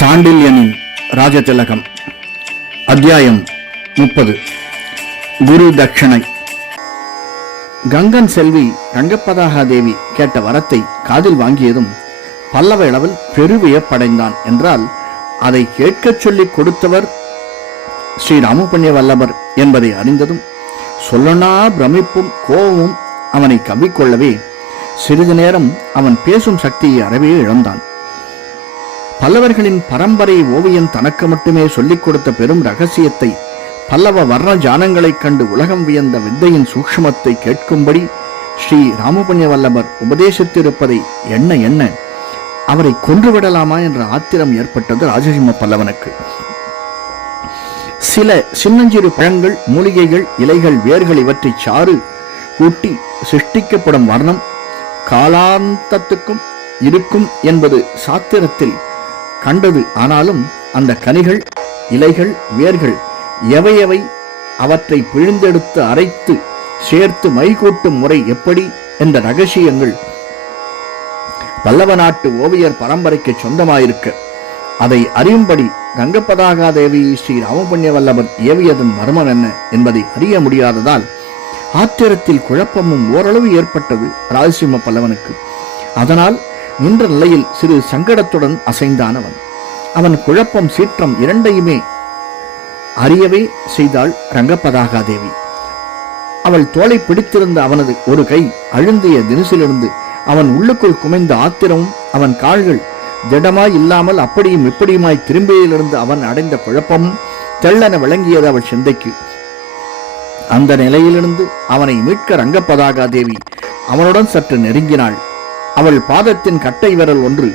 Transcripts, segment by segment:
சாண்டில்யனின் ராஜதிலகம் அத்தியாயம் முப்பது. குரு தட்சணை. கங்கன் செல்வி ரங்கப்பதாகாதேவி கேட்ட வரத்தை காதில் வாங்கியதும் பல்லவ அளவில் பெருவியப்படைந்தான் என்றால் அதை கேட்கச் சொல்லிக் கொடுத்தவர் ஸ்ரீ ராமபுண்ணிய வல்லவர் என்பதை அறிந்ததும் சொல்லனா பிரமிப்பும் கோபமும் அவனை கவ்விக்கொள்ளவே சிறிது நேரம் அவன் பேசும் சக்தியை அறவே இழந்தான். பல்லவர்களின் பரம்பரை ஓவியன் தனக்கு மட்டுமே சொல்லிக் கொடுத்த பெரும் ரகசியத்தை பல்லவ வர்ண ஜானங்களைக் கண்டு உலகம் வியந்த வித்தையின் சூக்ஷ்மத்தை கேட்கும்படி ஸ்ரீ ராமபுண்ணிய வல்லவர் உபதேசித்திருப்பதை என்ன என்ன? அவரை கொன்றுவிடலாமா என்ற ஆத்திரம் ஏற்பட்டது ராஜசிம்ம பல்லவனுக்கு. சில சின்னஞ்சிறு பழங்கள் மூலிகைகள் இலைகள் வேர்கள் இவற்றை சாறு கூட்டி சிருஷ்டிக்கப்படும் வர்ணம் காலாந்தத்துக்கும் இருக்கும் என்பது சாத்திரத்தில் கண்டது. ஆனாலும் அந்த கனிகள் இலைகள் வேர்கள் எவையவை அவற்றை பிழிந்தெடுத்து அரைத்து சேர்த்து மைகூட்டும் முறை எப்படி என்ற ரகசியங்கள் பல்லவ நாட்டு ஓவியர் பரம்பரைக்கு சொந்தமாயிருக்க. அதை அறியும்படி கங்கப்பதாகாதேவி ஸ்ரீ ராமபுண்ணிய வல்லவன் ஏவியதன் மர்மம் என்ன என்பதை அறிய முடியாததால் ஆத்திரத்தில் குழப்பமும் ஓரளவு ஏற்பட்டது ராஜசிம்ம பல்லவனுக்கு. அதனால் நின்ற நிலையில் சிறு சங்கடத்துடன் அசைந்தான் அவன் அவன் குழப்பம் சீற்றம் இரண்டையுமே அறியவே செய்தாள் ரங்கப்பதாகாதேவி. அவள் தோலை பிடித்திருந்த அவனது ஒரு கை அழுந்திய தினசிலிருந்து அவன் உள்ளுக்குள் குமைந்த ஆத்திரமும் அவன் கால்கள் திடமாய் இல்லாமல் அப்படியும் இப்படியுமாய் திரும்பியிலிருந்து அவன் அடைந்த குழப்பமும் தெள்ளென விளங்கியது அவள் சிந்தைக்கு. அந்த நிலையிலிருந்து அவனை மீட்க ரங்கப்பதாகாதேவி அவனுடன் சற்று நெருங்கினாள். அவள் பாதத்தின் கட்டை விரல் ஒன்று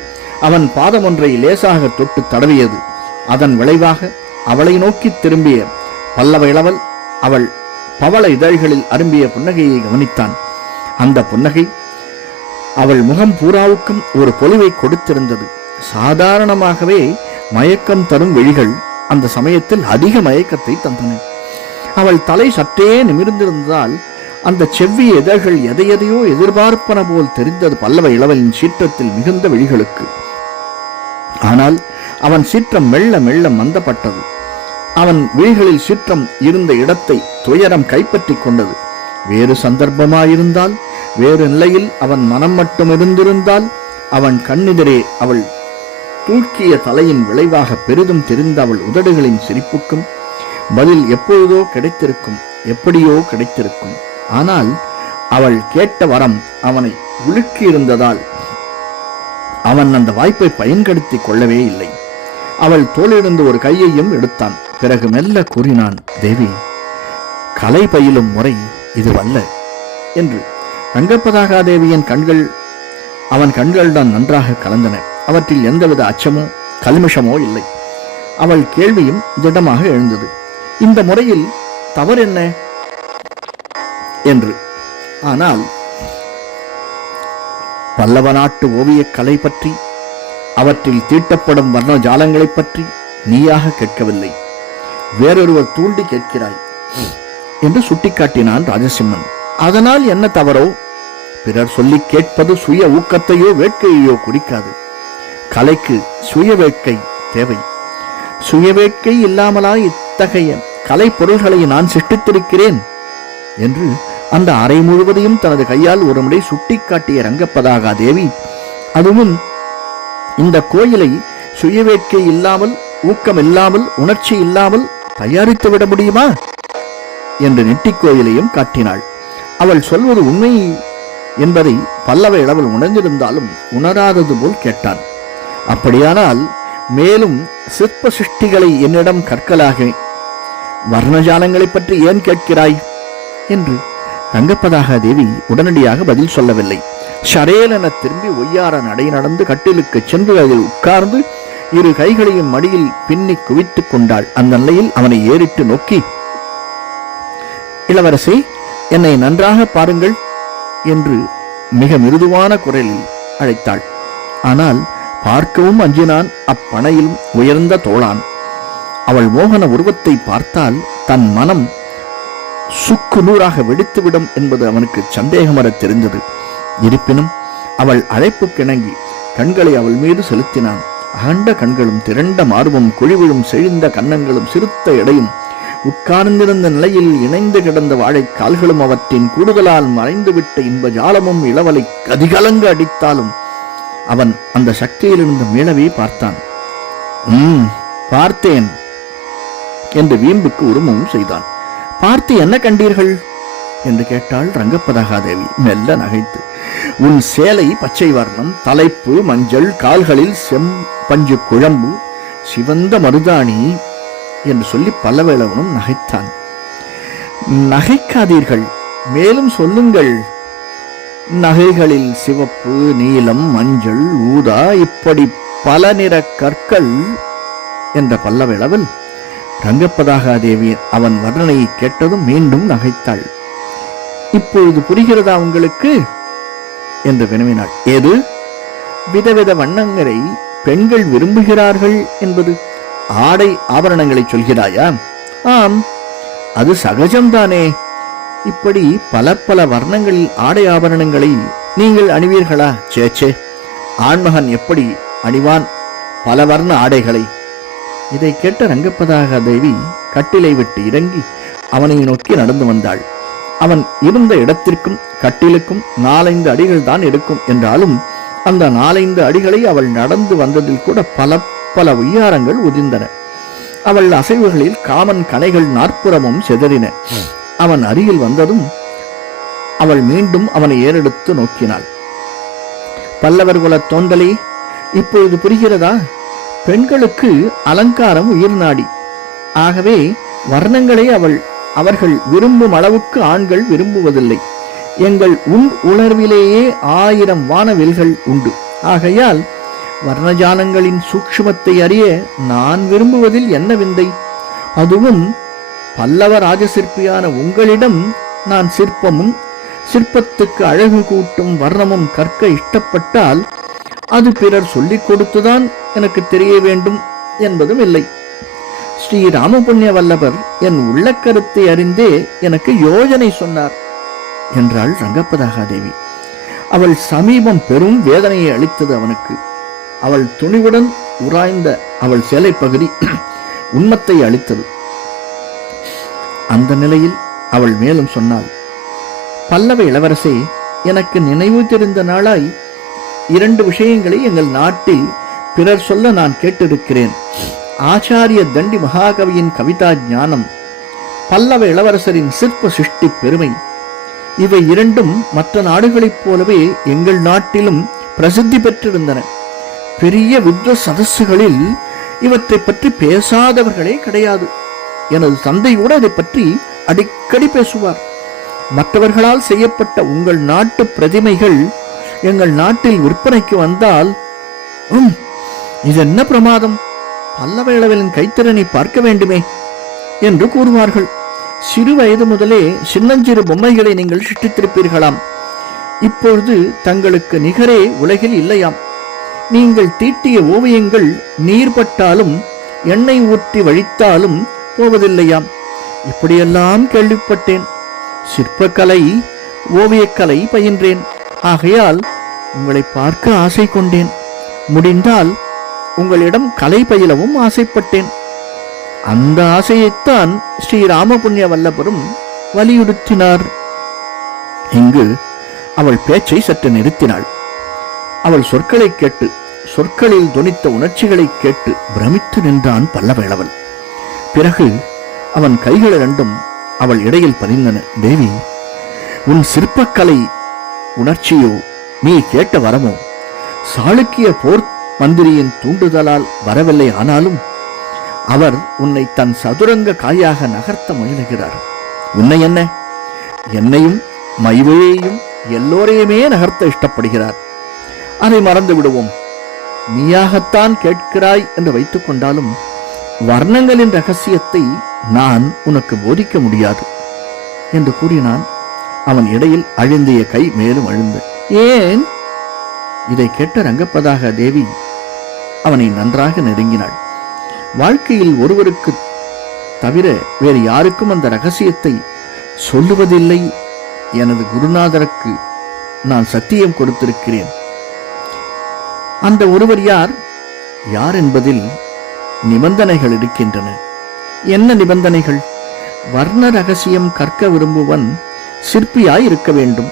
அவன் பாதம் ஒன்றை லேசாக தொட்டு தடவியது. அதன் விளைவாக அவளை நோக்கி திரும்பிய பல்லவ இளவல் அவள் பவள இதழ்களில் அரும்பிய புன்னகையை கவனித்தான். அந்த புன்னகை அவள் முகம் பூராவுக்கும் ஒரு பொலிவை கொடுத்திருந்தது. சாதாரணமாகவே மயக்கம் தரும் விழிகள் அந்த சமயத்தில் அதிக மயக்கத்தை தந்தன. அவள் தலை சற்றே நிமிர்ந்திருந்ததால் அந்த செவ்விய எதழ்கள் எதையெதையோ எதிர்பார்ப்பன போல் தெரிந்தது பல்லவ இளவலின் சீற்றத்தில் மிகுந்த விழிகளுக்கு. ஆனால் அவன் சீற்றம் மெல்ல மெல்ல மந்தப்பட்டது. அவன் விழிகளில் சீற்றம் இருந்த இடத்தை துயரம் கைப்பற்றிக் கொண்டது. வேறு சந்தர்ப்பமாயிருந்தால் வேறு நிலையில் அவன் மனம் மட்டும் இருந்திருந்தால் அவன் கண்ணெதிரே அவள் தூக்கிய தலையின் விளைவாக பெரிதும் தெரிந்த அவள் உதடுகளின் சிரிப்புக்கும் பதில் எப்பொழுதோ கிடைத்திருக்கும் எப்படியோ கிடைத்திருக்கும். ஆனால் அவள் கேட்ட வரம் அவனை உலுக்கியிருந்ததால் அவன் அந்த வாய்ப்பை பயன்படுத்தி கொள்ளவே இல்லை. அவள் தோளிலிருந்து ஒரு கையையும் எடுத்தான். பிறகு மெல்ல கூறினான் தேவி கலை பயிலும் முறை இதுவல்ல என்று. ரங்கப்பதாகாதேவியின் கண்கள் அவன் கண்கள்தான் நன்றாக கலந்தன. அவற்றில் எந்தவித அச்சமோ கல்மிஷமோ இல்லை. அவள் கேள்வியும் திடமாக எழுந்தது. இந்த முறையில் தவறு என்ன என்று. ஆனால் பல்லவ நாட்டு ஓவியக் கலை பற்றி அவற்றில் தீட்டப்படும் வர்ண ஜாலங்களை பற்றி நீயாக கேட்கவில்லை. வேறொருவர் தூண்டி கேட்கிறாய் என்று சுட்டிக்காட்டினான் ராஜசிம்மன். அதனால் என்ன தவறோ? பிறர் சொல்லி கேட்பது சுய ஊக்கத்தையோ வேட்கையோ குறிக்காது. கலைக்கு சுய வேட்கை தேவை. சுய வேட்கை இல்லாமலா இத்தகைய கலை பொருள்களை நான் சிருஷ்டித்திருக்கிறேன் என்று அந்த அறை முழுவதையும் தனது கையால் ஒரு முறை சுட்டிக்காட்டிய ரங்கப்பதாகா தேவி அதுவும் இந்த கோயிலை சுயவேட்கை இல்லாமல் ஊக்கம் இல்லாமல் உணர்ச்சி இல்லாமல் தயாரித்து விட முடியுமா? என்று நெட்டிக் கோயிலையும் காட்டினாள். அவள் சொல்வது உண்மை என்பதை பல்லவ இளவல் உணர்ந்திருந்தாலும் உணராதது போல் கேட்டான். அப்படியானால் மேலும் சிற்ப சிருஷ்டிகளை என்னிடம் கற்கலாக வர்ணஜாலங்களைப் பற்றி ஏன் கேட்கிறாய்? என்று ரங்கப்பதாக தேவி உடனடியாக பதில் சொல்லவில்லை. ஷரேலென திரும்பி ஒய்யார நடை நடந்து கட்டிலுக்கு சென்று அதில் உட்கார்ந்து இரு கைகளையும் மடியில் பின்னி குவித்துக் கொண்டாள். அந்த நிலையில் அவனை ஏறிட்டு நோக்கி இளவரசி என்னை நன்றாக பாருங்கள் என்று மிக மிருதுவான குரலில் அழைத்தாள். ஆனால் பார்க்கவும் அஞ்சினான் அப்பனையிலும் உயர்ந்த தோளான் அவள் மோகன உருவத்தை பார்த்தால் தன் மனம் சுக்கு நூறாக வெடித்துவிடும் என்பது அவனுக்கு சந்தேகம் வர தெரிந்தது. இருப்பினும் அவள் அழைப்பு கிணங்கி கண்களை அவள் மீது செலுத்தினான். அகண்ட கண்களும் திரண்ட மார்பும் குழிவிழும் செழிந்த கன்னங்களும் சிறுத்த எடையும் உட்கார்ந்திருந்த நிலையில் இணைந்து கிடந்த வாழைக் கால்களும் அவற்றின் கூடுதலால் மறைந்துவிட்ட இன்ப ஜாலமும் இளவலை கதிகலங்கு அடித்தாலும் அவன் அந்த சக்தியிலிருந்து மீளவே பார்த்தான். பார்த்தேன் என்று வீம்புக்கு உருமமும் செய்தான். பார்த்து என்ன கண்டீர்கள்? என்று கேட்டாள் ரங்கப்பதகாதேவி மெல்ல நகைத்து. உன் சேலை பச்சை வர்ணம் தலைப்பு மஞ்சள் கால்களில் செம் பஞ்சு குழம்பு சிவந்த மருதாணி என்று சொல்லி பல்லவேளவனும் நகைத்தான். நகைக்காதீர்கள் மேலும் சொல்லுங்கள். நகைகளில் சிவப்பு நீலம் மஞ்சள் ஊதா இப்படி பல நிற கற்கள் என்ற பல்லவேளவல் ரங்கப்பதாகாதேவி அவன் வர்ணனையை கேட்டதும் மீண்டும் நகைத்தாள். இப்பொழுது புரிகிறதா உங்களுக்கு? என்று வினவினாள். ஏது விதவித வண்ணங்களை பெண்கள் விரும்புகிறார்கள் என்பது ஆடை ஆபரணங்களை சொல்கிறாயா? ஆம் அது சகஜம்தானே. இப்படி பல பல வர்ணங்களில் ஆடை ஆபரணங்களை நீங்கள் அணிவீர்களா? சேச்சே ஆண்மகன் எப்படி அணிவான் பல வர்ண ஆடைகளை? இதை கேட்ட ரங்கப்பதாக தேவி கட்டிலை விட்டு இறங்கி அவனை நோக்கி நடந்து வந்தாள். அவன் இருந்த இடத்திற்கும் கட்டிலுக்கும் நாலைந்து அடிகள் தான் எடுக்கும் என்றாலும் அந்த நாலைந்து அடிகளை அவள் நடந்து வந்ததில் கூட பல பல உய்யாரங்கள் உதிர்ந்தன. அவள் அசைவுகளில் காமன் கனைகள் நாற்புறமும் செதறின. அவன் அருகில் வந்ததும் அவள் மீண்டும் அவனை ஏறெடுத்து நோக்கினாள். பல்லவர் குல தோண்டலே இப்பொழுது புரிகிறதா? பெண்களுக்கு அலங்காரம் உயிர் நாடி. ஆகவே வர்ணங்களை அவள் அவர்கள் விரும்பும் அளவுக்கு ஆண்கள் விரும்புவதில்லை. எங்கள் உள் உணர்விலேயே ஆயிரம் வானவில்கள் உண்டு. ஆகையால் வர்ணஜாலங்களின் சூக்ஷ்மத்தை அறிய நான் விரும்புவதில் என்ன விந்தை அதுவும் பல்லவ ராஜசிற்பியான உங்களிடம் நான் சிற்பமும் சிற்பத்துக்கு அழகு கூட்டும் வர்ணமும் கற்க இஷ்டப்பட்டால் அது பிறர் சொல்லிக் கொடுத்துதான் எனக்கு தெரிய வேண்டும் என்பதும் இல்லை. ஸ்ரீ ராமபுண்ணிய வல்லவர் என் உள்ள கருத்தை அறிந்தே எனக்கு யோஜனை சொன்னார் என்றாள் ரங்கப்பதாகாதேவி அவள் சமீபம் பெரும் வேதனையை அளித்தது அவனுக்கு. அவள் துணிவுடன் உராய்ந்த அவள் சேலை பகுதி உண்மத்தை அளித்தது. அந்த நிலையில் அவள் மேலும் சொன்னாள் பல்லவ இளவரசே எனக்கு நினைவு தெரிந்த நாளாய் இரண்டு விஷயங்களை எங்கள் நாட்டில் பிறர் சொல்ல நான் கேட்டிருக்கிறேன். ஆச்சாரிய தண்டி மகாகவியின் கவிதா ஞானம் பல்லவ இளவரசரின் சிற்ப சிருஷ்டி பெருமை. இவை இரண்டும் மற்ற நாடுகளைப் போலவே எங்கள் நாட்டிலும் பிரசித்தி பெற்றிருந்தன. பெரிய வித்வ சதஸ்சுகளில் இவற்றை பற்றி பேசாதவர்களே கிடையாது. எனது தந்தை கூட இதை பற்றி அடிக்கடி பேசுவார். மற்றவர்களால் செய்யப்பட்ட உங்கள் நாட்டு பிரதிமைகள் எங்கள் நாட்டில் விற்பனைக்கு வந்தால் உம் இது என்ன பிரமாதம்? பல்லவேளவனின் கைத்திறனை பார்க்க வேண்டுமே என்று கூறுவார்கள். சிறு வயது முதலே சின்னஞ்சிறு பொம்மைகளை நீங்கள் சிருஷ்டித்திருப்பீர்களாம் இப்பொழுது தங்களுக்கு நிகரே உலகில் இல்லையாம். நீங்கள் தீட்டிய ஓவியங்கள் நீர்பட்டாலும் எண்ணெய் ஊற்றி வழித்தாலும் போவதில்லையாம். இப்படியெல்லாம் கேள்விப்பட்டேன். சிற்பக்கலை ஓவியக்கலை பயின்றேன். ஆகையால் உங்களை பார்க்க ஆசை கொண்டேன். முடிந்தால் உங்களிடம் கலை பயிலவும் ஆசைப்பட்டேன். அந்த ஆசையைத்தான் ஸ்ரீ ராமபுண்ணிய வல்லபரும் வலியுறுத்தினார். இங்கு அவள் பேச்சை சற்று நிறுத்தினாள். அவள் சொற்களை கேட்டு சொற்களில் துணித்த உணர்ச்சிகளை கேட்டு பிரமித்து நின்றான் பல்லவேளவன். பிறகு அவன் கைகள் இரண்டும் அவள் இடையில் பதிந்தன. தேவி உன் சிற்பக்கலை உணர்ச்சியோ நீ கேட்ட வரமோ சாளுக்கிய போர் மந்திரியின் தூண்டுதலால் வரவில்லை ஆனாலும் அவர் உன்னை தன் சதுரங்க காயாக நகர்த்த முயலுகிறார். உன்னை என்ன? என்னையும் மைவையையும் எல்லோரையுமே நகர்த்த இஷ்டப்படுகிறார். அதை மறந்து விடுவோம். நீயாகத்தான் கேட்கிறாய் என்று வைத்துக் கொண்டாலும் வர்ணங்களின் ரகசியத்தை நான் உனக்கு போதிக்க முடியாது என்று கூறினான். அவன் இடையில் அழுந்திய கை மேலும் அழுந்த ஏன்? இதை கேட்ட ரங்கப்பதாக தேவி அவனை நன்றாக நெருங்கினாள். வாழ்க்கையில் ஒருவருக்கு தவிர வேறு யாருக்கும் அந்த ரகசியத்தை சொல்லுவதில்லை எனது குருநாதருக்கு நான் சத்தியம் கொடுத்திருக்கிறேன். அந்த ஒருவர் யார்? யார் என்பதில் நிபந்தனைகள் இருக்கின்றன. என்ன நிபந்தனைகள்? வர்ண ரகசியம் கற்க விரும்புவன் சிற்பியாய் இருக்க வேண்டும்.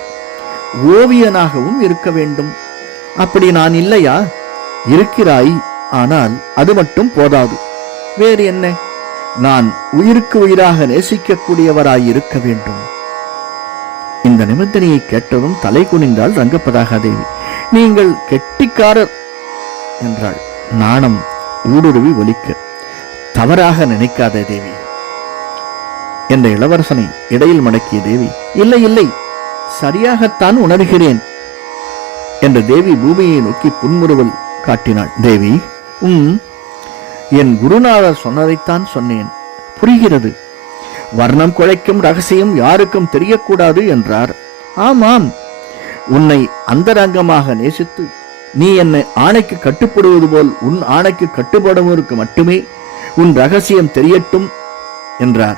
ஓவியனாகவும் இருக்க வேண்டும். அப்படி நான் இல்லையா? இருக்கிறாய் ஆனால் அது மட்டும் போதாது. வேறு என்ன? நான் உயிருக்கு உயிராக நேசிக்கக்கூடியவராய் இருக்க வேண்டும். இந்த நிபந்தனையை கேட்டதும் தலை குனிந்தாள் ரங்கப்பதாகாதேவி நீங்கள் கெட்டிக்காரர் என்றாள். நாணம் ஊடுருவி ஒலிக்க. தவறாக நினைக்காதே தேவி. என்ற இளவரசனை இடையில் மடக்கிய தேவி இல்லை இல்லை சரியாகத்தான் உணர்கிறேன். என்ற தேவி பூமியை நோக்கி புன்முறுவல் காட்டினாள். தேவி உம் என் குருநாதர் சொன்னதைத்தான் சொன்னேன். புரிகிறது. வர்ணம் குழைக்கும் ரகசியம் யாருக்கும் தெரியக்கூடாது என்றார். ஆமாம். உன்னை அந்தரங்கமாக நேசித்து நீ என்னை ஆணைக்கு கட்டுப்படுவது போல் உன் ஆணைக்கு கட்டுப்படுவதற்கு மட்டுமே உன் ரகசியம் தெரியட்டும் என்றார்.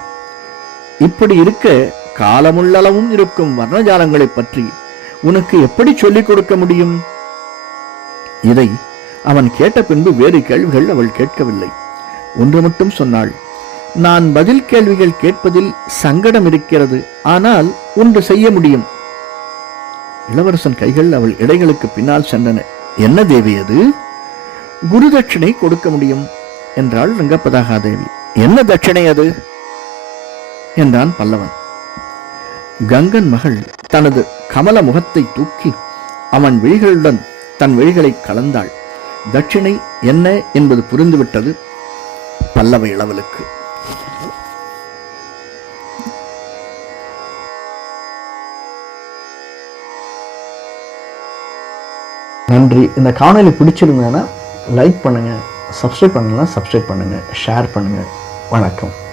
இப்படி இருக்க காலமுள்ளளவும் இருக்கும் வர்ணஜாலங்களைப் பற்றி உனக்கு எப்படி சொல்லிக் கொடுக்க முடியும்? இதை அவன் கேட்ட பின்பு வேறு கேள்விகள் அவள் கேட்கவில்லை. ஒன்று மட்டும் சொன்னாள் நான் பதில் கேள்விகள் கேட்பதில் சங்கடம் இருக்கிறது ஆனால் ஒன்று செய்ய முடியும். இளவரசன் கைகள் அவள் இடைகளுக்கு பின்னால் சென்றன. என்ன தேவி அது? குரு தட்சிணை கொடுக்க முடியும் என்றாள் ரங்கப்பதாகாதேவி என்ன தட்சிணை அது? என்றான் பல்லவன். கங்கன் மகள் தனது கமல முகத்தை தூக்கி அவன் விழிகளுடன் தன் விழிகளை கலந்தாள். தட்சிணை என்ன என்பது புரிந்துவிட்டது பல்லவ இளவலுக்கு. நன்றி. இந்த காணொலி பிடிச்சிருந்ததுன்னா லைக் பண்ணுங்கள் சப்ஸ்கிரைப் பண்ணலாம் சப்ஸ்கிரைப் பண்ணுங்கள் ஷேர் பண்ணுங்கள் வணக்கம்.